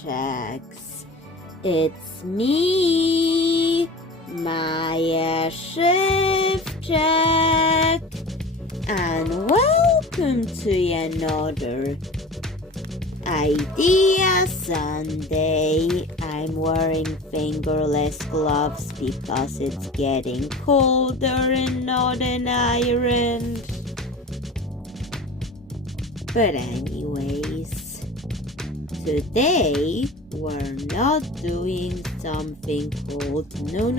Szewczaks. It's me, Maja Szewczak, and welcome to another Idea Sunday. I'm wearing fingerless gloves because it's getting colder in Northern Ireland. But anyways, today we're not doing something called no.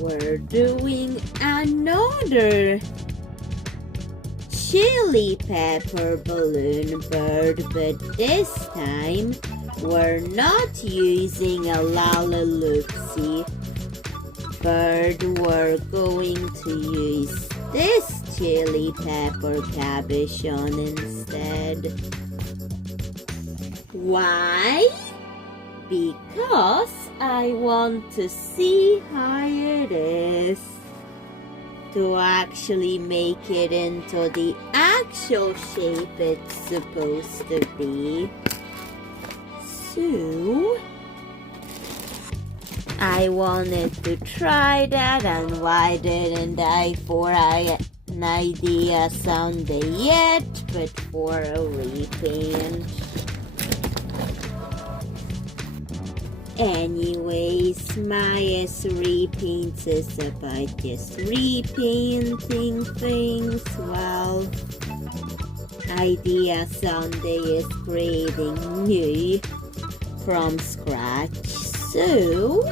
We're doing another chili pepper balloon bird, but this time we're not using a lalaloopsy bird. We're going to use this chili pepper cabochon instead. Why? Because I want to see how it is to actually make it into the actual shape it's supposed to be. So I wanted to try that, and why didn't I for an Idea Sunday yet, but for a repaint. Anyways, Maya's repaints is about just repainting things, while Idea Sunday is creating new from scratch. So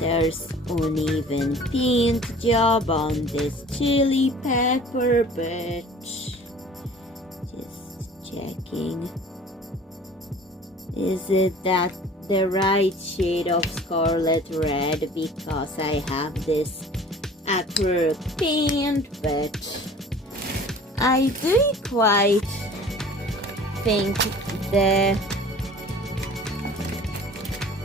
there's uneven paint job on this chili pepper, but just checking. Is it that the right shade of scarlet red? Because I have this acrylic paint, but I do quite think the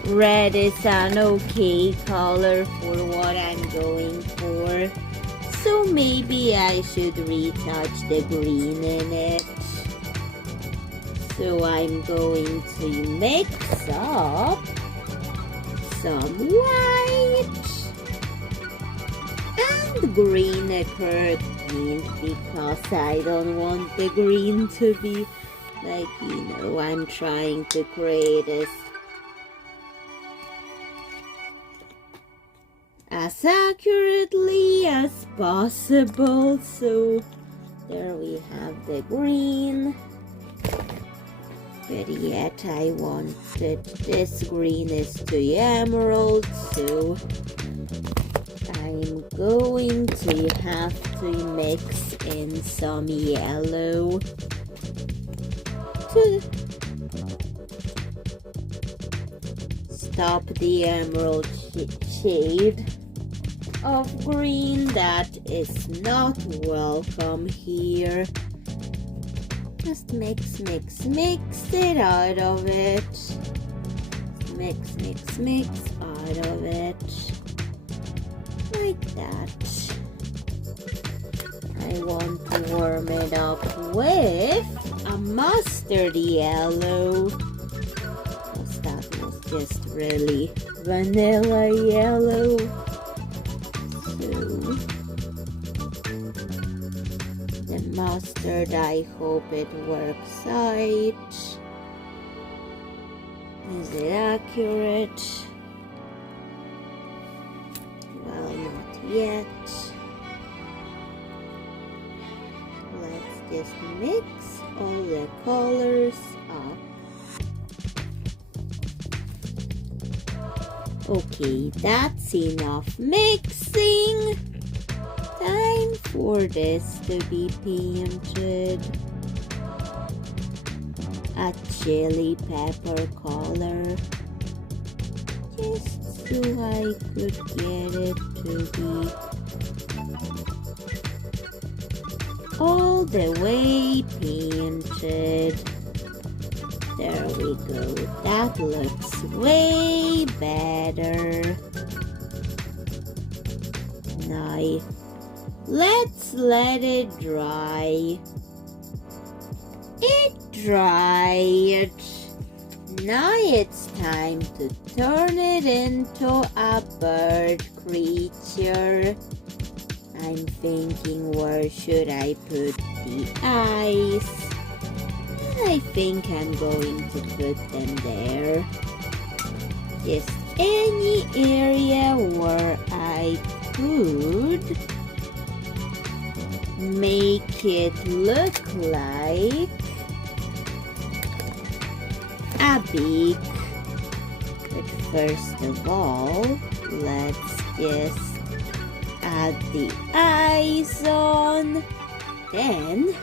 red is an okay color for what I'm going for. So maybe I should retouch the green in it. So I'm going to mix up some white and green acrylic paint, because I don't want the green to be like, I'm trying to create this as accurately as possible. So there we have the green. But yet I wanted this green is to emerald, so I'm going to have to mix in some yellow to stop the emerald shade of green that is not welcome here. Just mix it out of it. Mix out of it. Like that. I want to warm it up with a mustard yellow, because that was just really vanilla yellow. So the mustard, I hope it works out. Is it accurate? Well, not yet. Let's just mix all the colors up. Okay, that's enough mixing. Time for this to be painted a chili pepper color, just so I could get it to be all the way painted. There we go. That looks way better. Now let's let it dry. It dried. Now it's time to turn it into a bird creature. I'm thinking, where should I put the eyes? I think I'm going to put them there. Just any area where I could make it look like a beak. But first of all, let's just add the eyes on. Then,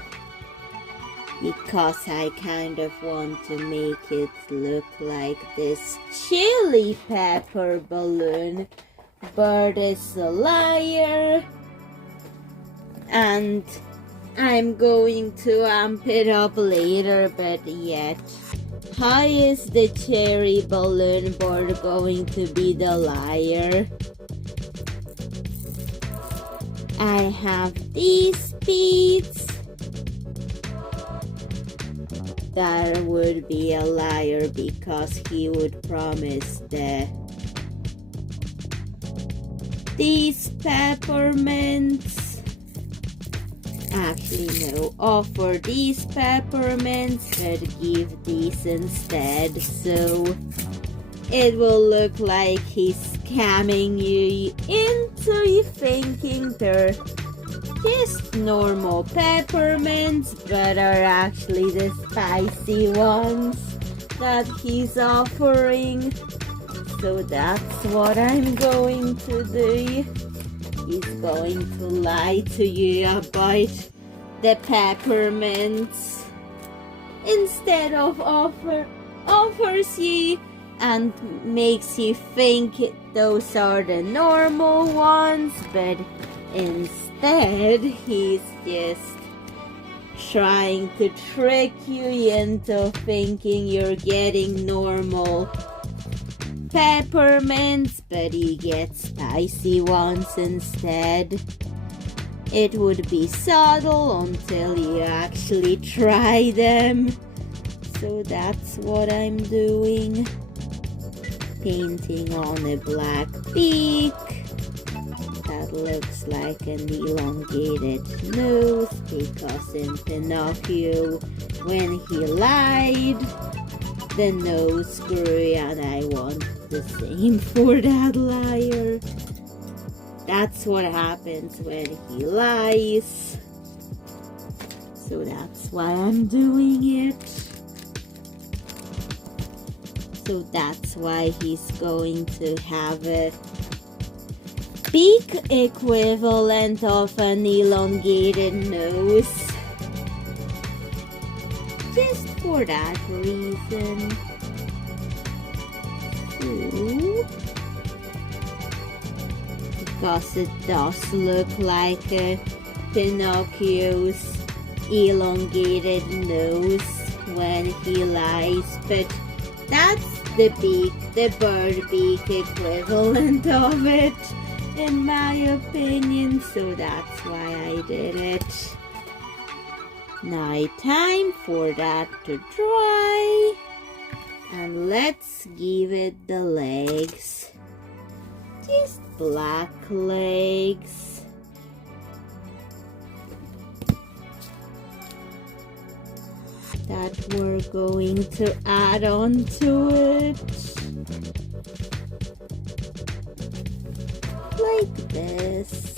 because I kind of want to make it look like this chili pepper balloon, bird is a liar. And I'm going to amp it up later, but yet, how is the cherry balloon bird going to be the liar? I have these beads. That would be a liar because he would promise these peppermints. Actually, no, offer these peppermints, but give these instead, so it will look like he's scamming you into thinking they're just normal peppermints, but are actually the spicy ones that he's offering. So that's what I'm going to do. He's going to lie to you about the peppermints instead of offers you and makes you think those are the normal ones, but instead he's just trying to trick you into thinking you're getting normal peppermints, but you get spicy ones instead. It would be subtle until you actually try them. So that's what I'm doing. Painting on a black beak. That looks like an elongated nose because in Pinocchio, when he lied, the nose grew, and I want the same for that liar. That's what happens when he lies. So that's why I'm doing it. So that's why he's going to have a beak equivalent of an elongated nose. Just for that reason. So, because it does look like Pinocchio's elongated nose when he lies, but that's the beak, the bird beak equivalent of it, in my opinion, so that's why I did it. Now time for that to dry, and let's give it the legs. Just black legs. That we're going to add on to it. Like this.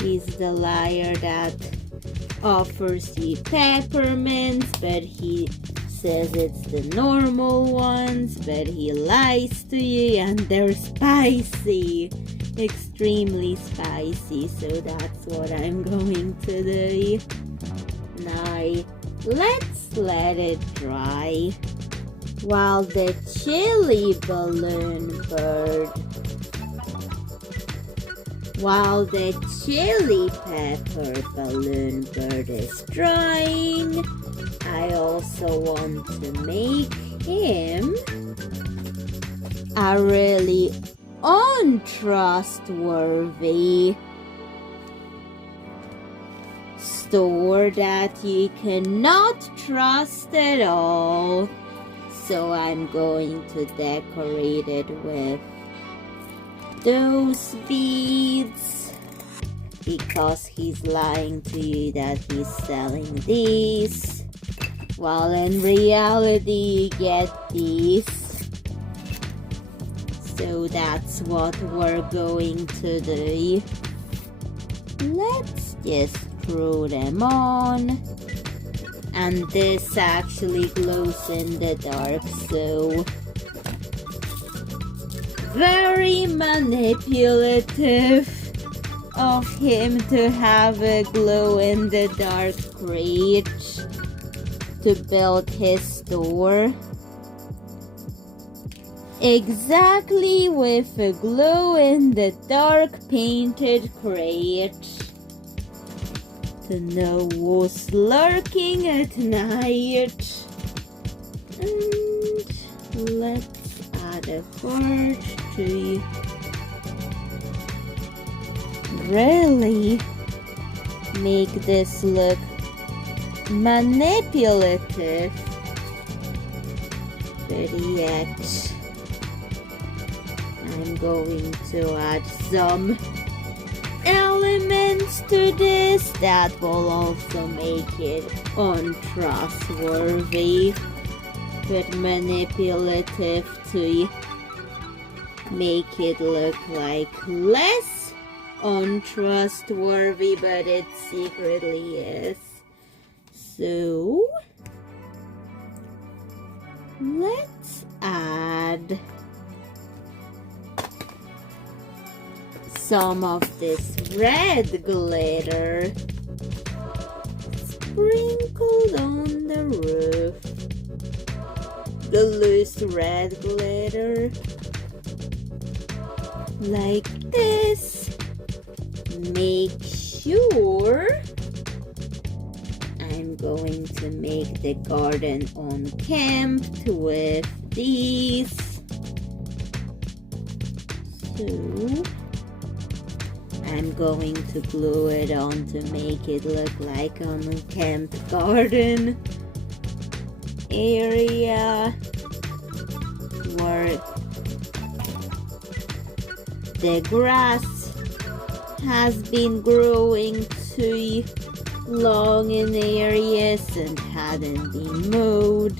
He's the liar that offers you peppermints, but he says it's the normal ones, but he lies to you and they're spicy, extremely spicy. So that's what I'm going to do. Now let's let it dry while the chili balloon bird, while the chili pepper balloon bird is drying, I also want to make him a really untrustworthy store that you cannot trust at all. So I'm going to decorate it with those beads, because he's lying to you that he's selling these, while in reality you get these. So that's what we're going to do. Let's just screw them on. And this actually glows in the dark, so very manipulative of him to have a glow in the dark crate to build his store. Exactly with a glow in the dark painted crate to know who's lurking at night. And let's add a heart to really make this look manipulative. But yet, I'm going to add some elements to this that will also make it untrustworthy, but manipulative to make it look like less untrustworthy, but it secretly is. So let's add some of this red glitter sprinkled on the roof. The loose red glitter, like this. Make sure I'm going to make the garden unkempt with these. So I'm going to glue it on to make it look like an unkempt garden area where the grass has been growing too long in areas and hadn't been mowed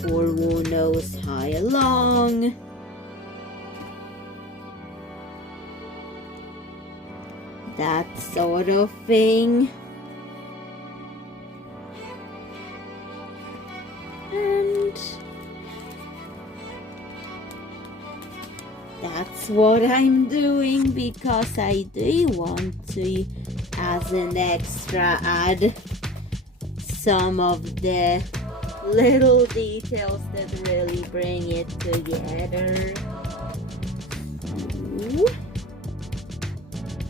for who knows how long. That sort of thing. And that's what I'm doing, because I do want to, as an extra, add some of the little details that really bring it together. Ooh.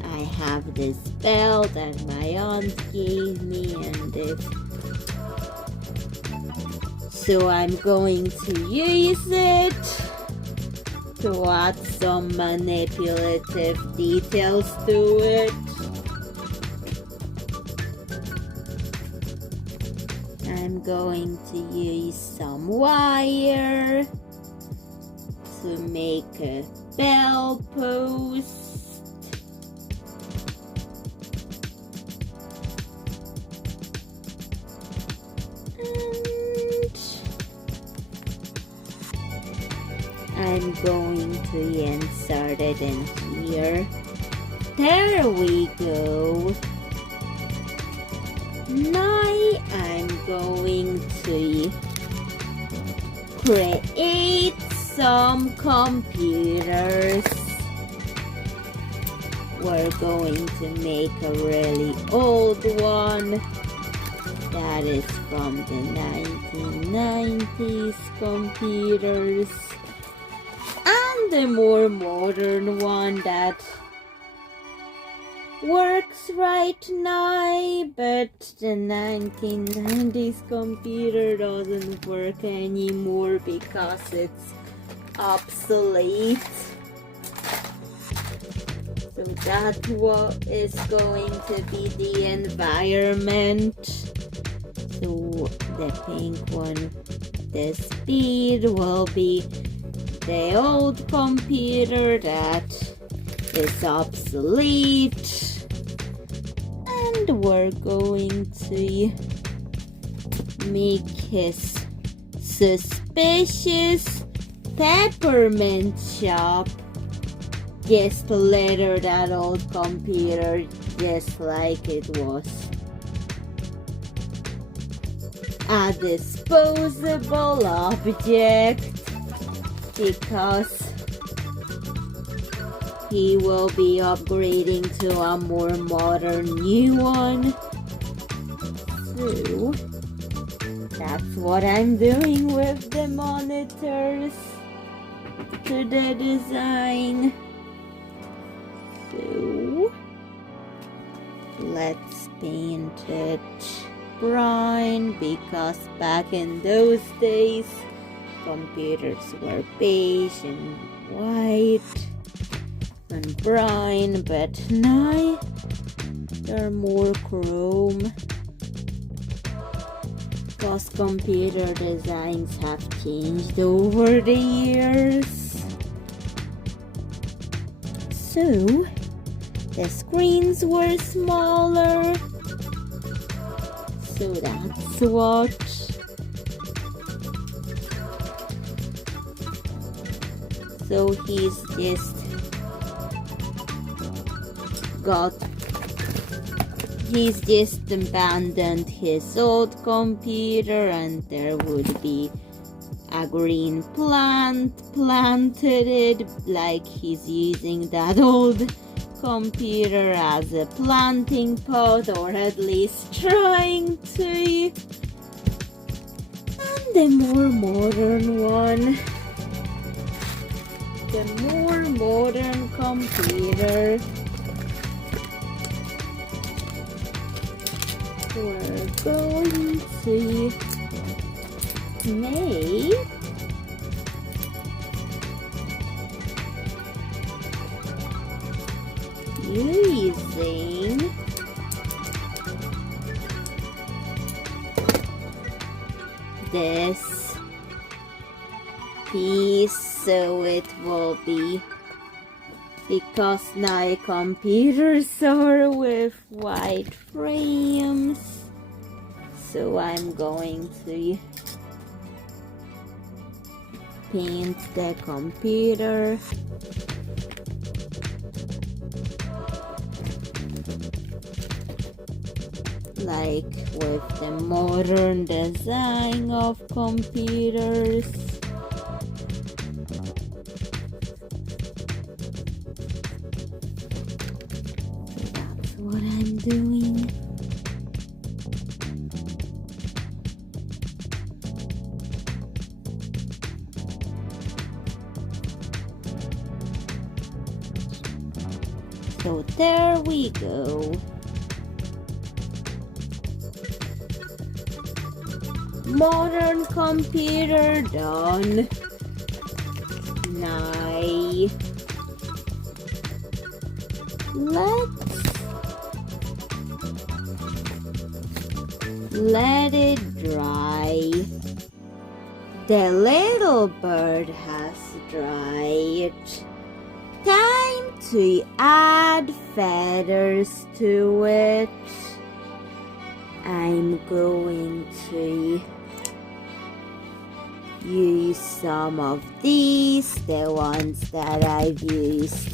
I have this bell that my aunt gave me, and this, so I'm going to use it to add some manipulative details to it. I'm going to use some wire to make a bell post. I'm going to insert it in here. There we go. Now I'm going to create some computers. We're going to make a really old one that is from the 1990s computers, and the more modern one that works right now, but the 1990s computer doesn't work anymore because it's obsolete. So that what is going to be the environment. So the pink one, the speed will be the old computer that is obsolete. And we're going to make his suspicious peppermint shop just litter that old computer just like it was a disposable object, because he will be upgrading to a more modern new one. So that's what I'm doing with the monitors to the design. So let's paint it brown, because back in those days computers were beige and white and brown, but now they're more chrome, because computer designs have changed over the years. So the screens were smaller, so that's what. So he's just abandoned his old computer, and there would be a green plant planted it, like he's using that old computer as a planting pot, or at least trying to. And the more modern one, the more modern computer, we're going to make using this piece, so it will be, because now computers are with white frames, so I'm going to paint the computer like with the modern design of computers. That's what I'm doing. So there we go. Modern computer done. Nice. Let's let it dry. The little bird has dried. Time to add feathers to it. I'm going to use some of these, the ones that I've used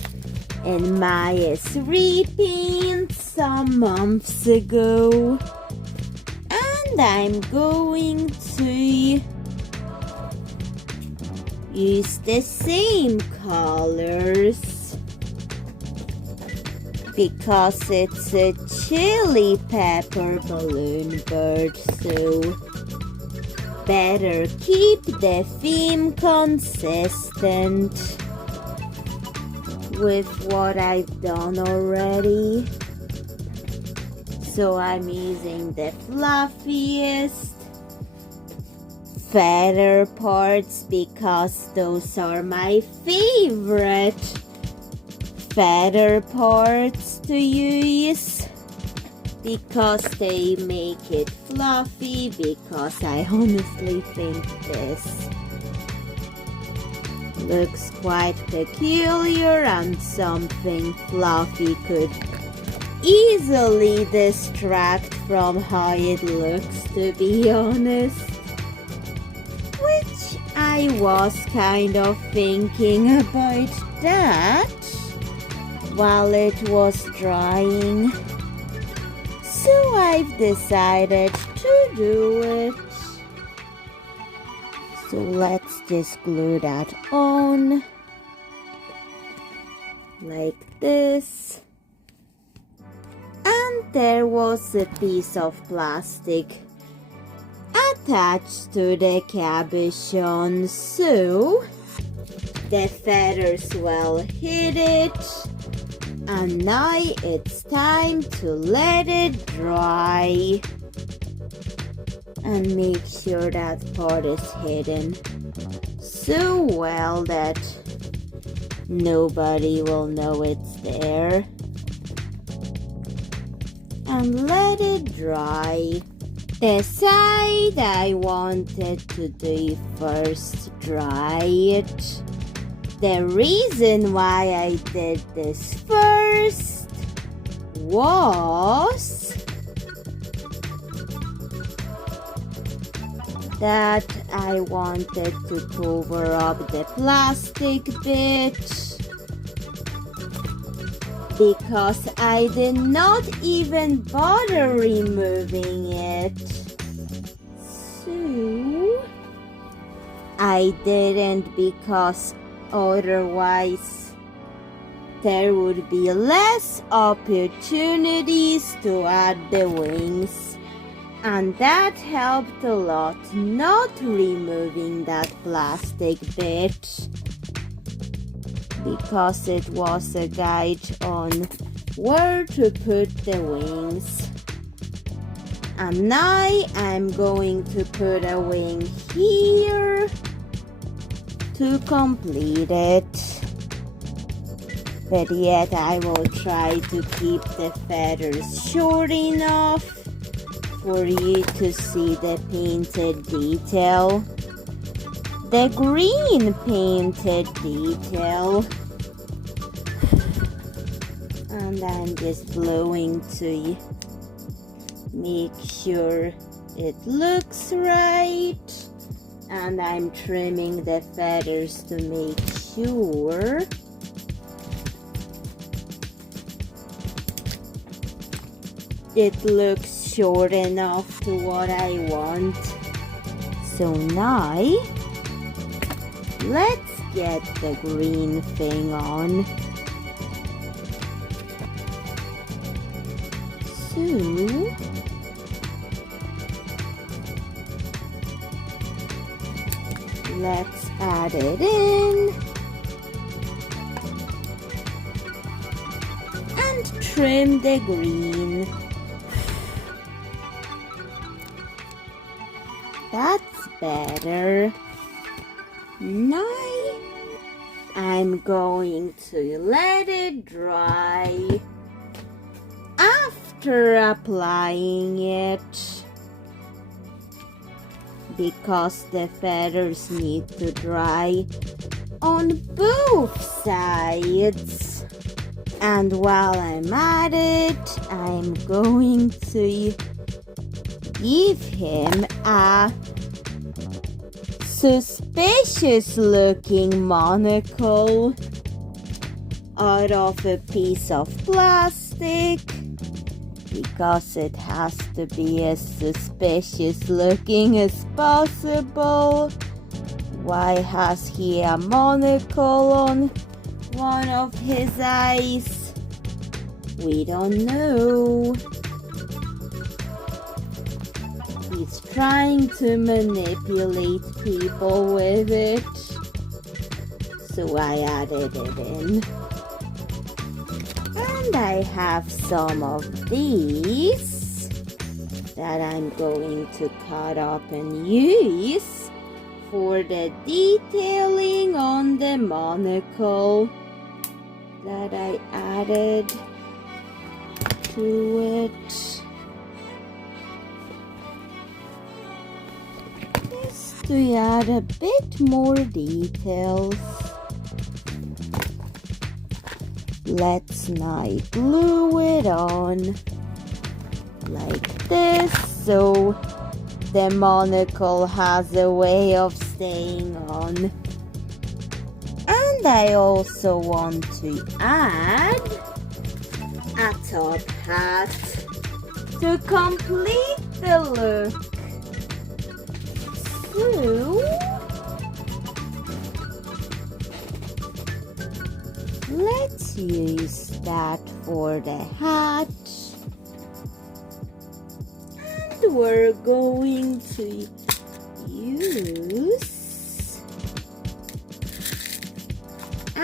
in Maja's repaint some months ago, and I'm going to use the same colors because it's a chili pepper balloon bird, so better keep the theme consistent with what I've done already. So I'm using the fluffiest feather parts because those are my favorite feather parts to use because they make it fluffy, because I honestly think this looks quite peculiar and something fluffy could easily distract from how it looks, to be honest. Which I was kind of thinking about that while it was drying. So I've decided to do it. So let's just glue that on like this. And there was a piece of plastic attached to the cabochon, so the feathers will hit it. And now it's time to let it dry and make sure that part is hidden so well that nobody will know it's there. And let it dry. The side I wanted to do first, dry it. The reason why I did this first was that I wanted to cover up the plastic bit, because I did not even bother removing it. So I didn't, because otherwise there would be less opportunities to add the wings, and that helped a lot, not removing that plastic bit, because it was a guide on where to put the wings. And now I'm going to put a wing here to complete it. But yet I will try to keep the feathers short enough for you to see the painted detail. The green painted detail. And I'm just blowing to make sure it looks right. And I'm trimming the feathers to make sure it looks short enough to what I want. So now let's get the green thing on. So let's add it in and trim the green. That's better. Now I'm going to let it dry after applying it, because the feathers need to dry on both sides. And while I'm at it, I'm going to give him a suspicious looking monocle out of a piece of plastic, because it has to be as suspicious looking as possible. Why has he a monocle on one of his eyes? We don't know. He's trying to manipulate people with it, so I added it in. And I have some of these that I'm going to cut up and use for the detailing on the monocle. that I added to it. Just to add a bit more details. Let's now glue it on like this, so the monocle has a way of staying on. And I also want to add a top hat to complete the look. So let's use that for the hat. And we're going to use a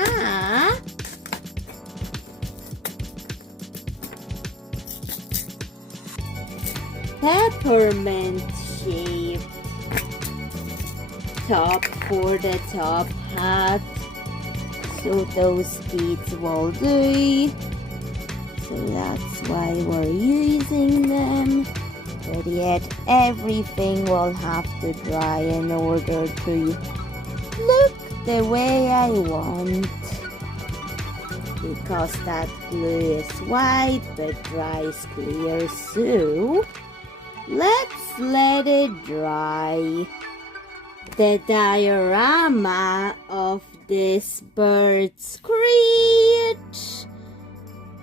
peppermint shaped top for the top hat. So those beads will do. So that's why we're using them. But yet everything will have to dry in order to look the way I want. Because that glue is white but dries clear. So let's let it dry. The diorama of this bird's crate,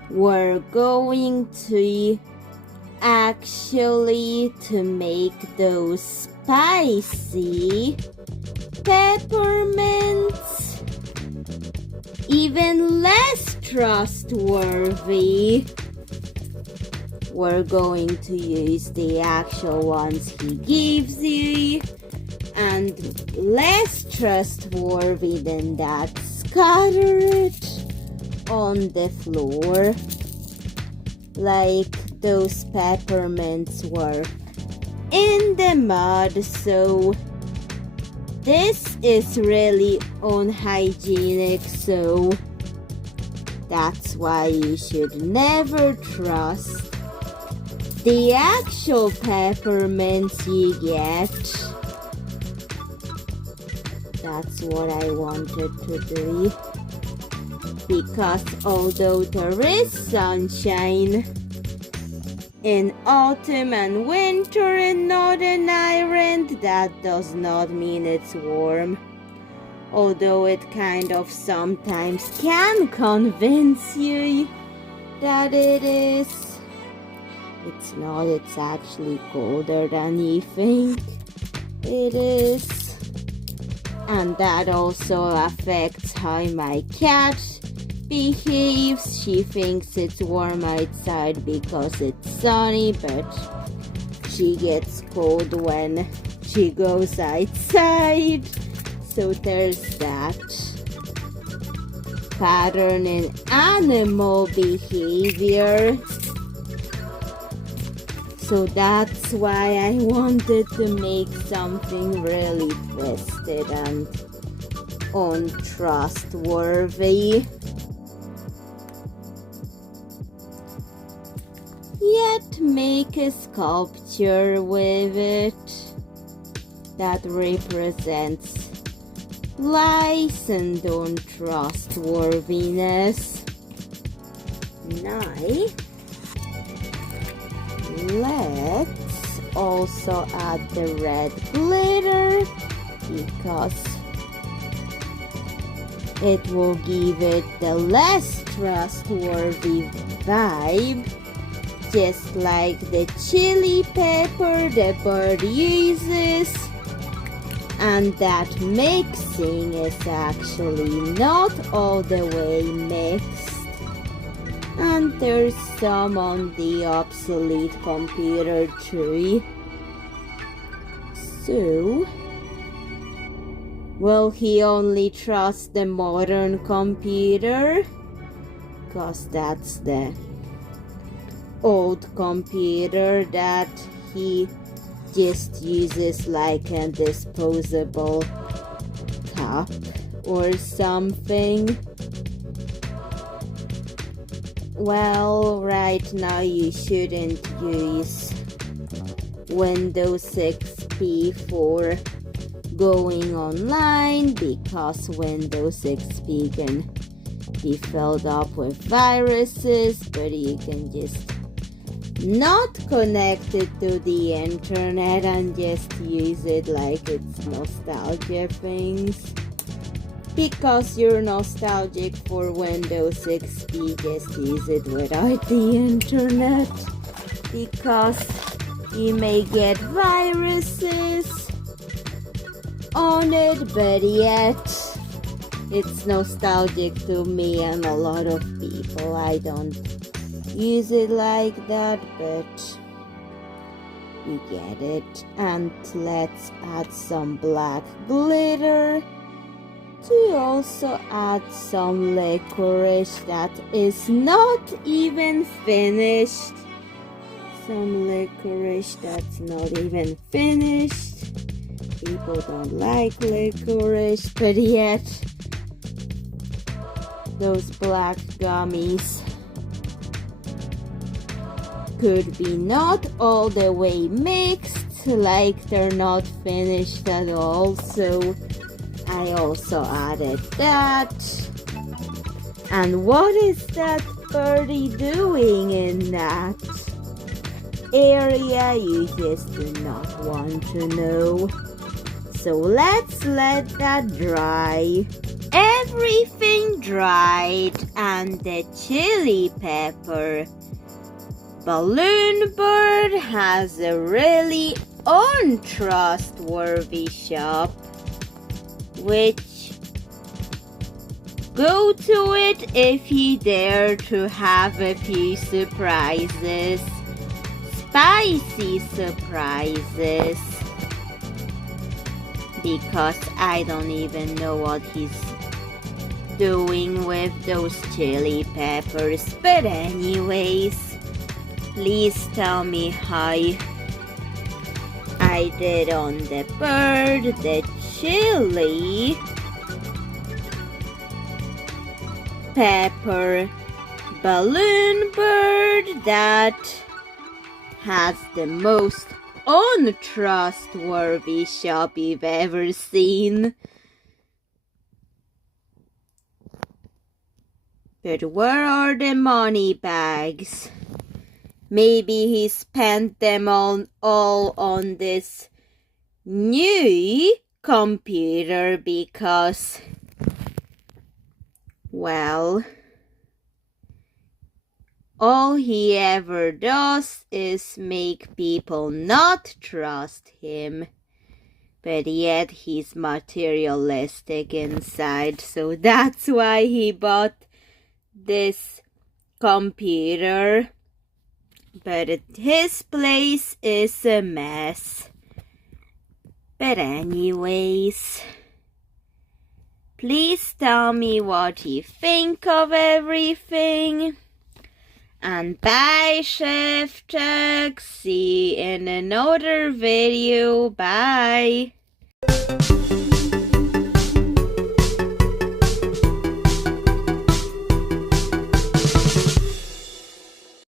we're going to actually to make those spicy peppermints even less trustworthy. We're going to use the actual ones he gives you, and less trustworthy than that, scatter it on the floor like those peppermints were in the mud. So this is really unhygienic, so that's why you should never trust the actual peppermints you get. That's what I wanted to do. Because although there is sunshine in autumn and winter in Northern Ireland, that does not mean it's warm. Although it kind of sometimes can convince you that it is. It's not, it's actually colder than you think it is. And that also affects how my cat behaves. She thinks it's warm outside because it's sunny, but she gets cold when she goes outside. So there's that pattern in animal behavior. So that's why I wanted to make something really twisted and untrustworthy. Yet make a sculpture with it that represents lies and untrustworthiness. Now, let's also add the red glitter because it will give it the less trustworthy vibe, just like the chili pepper the bird uses. And that mixing is actually not all the way mixed. And there's some on the obsolete computer too. So, will he only trust the modern computer? 'Cause that's the old computer that he just uses like a disposable cup or something. Well, right now you shouldn't use Windows XP for going online because Windows XP can be filled up with viruses, but you can just not connect it to the internet and just use it like it's nostalgia things. Because you're nostalgic for Windows XP, just use it without the internet. Because you may get viruses on it, but yet it's nostalgic to me and a lot of people. I don't use it like that, but you get it. And let's add some black glitter to also add some licorice that is not even finished. Some licorice that's not even finished. People don't like licorice, but yet those black gummies could be not all the way mixed, like they're not finished at all, so I also added that. And what is that birdie doing in that area? You just do not want to know. So let's let that dry. Everything dried, and the chili pepper balloon bird has a really untrustworthy shop, which go to it if you dare to have a few surprises, spicy surprises, because I don't even know what he's doing with those chili peppers. But anyways, please tell me how I did on the bird, the chili pepper balloon bird that has the most untrustworthy shop you've ever seen. But where are the money bags? Maybe he spent them all on this new computer because, well, all he ever does is make people not trust him. But yet he's materialistic inside, so that's why he bought this computer. But his place is a mess. But anyways, please tell me what you think of everything. And bye, Szewczak. See you in another video. Bye.